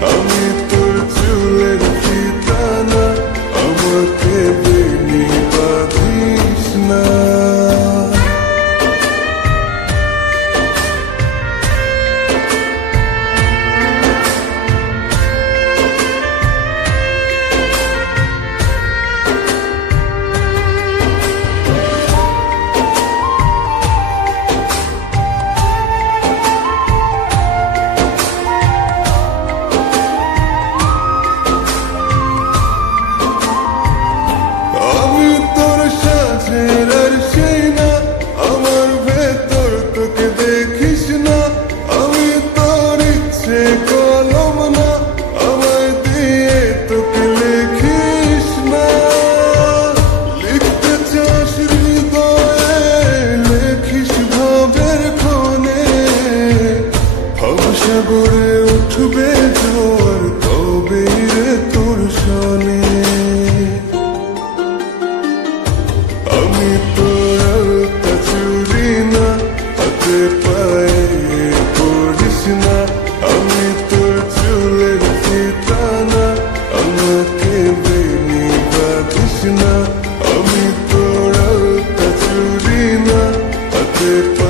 Amid উঠবে জোর কবির তোর শোনে। আমি তোর চুরি না পায়ে পড়িস না। আমি তোর আমাকে বেনি বাঁধিস না। আমি তোর চুরি না, হাতে পায়ে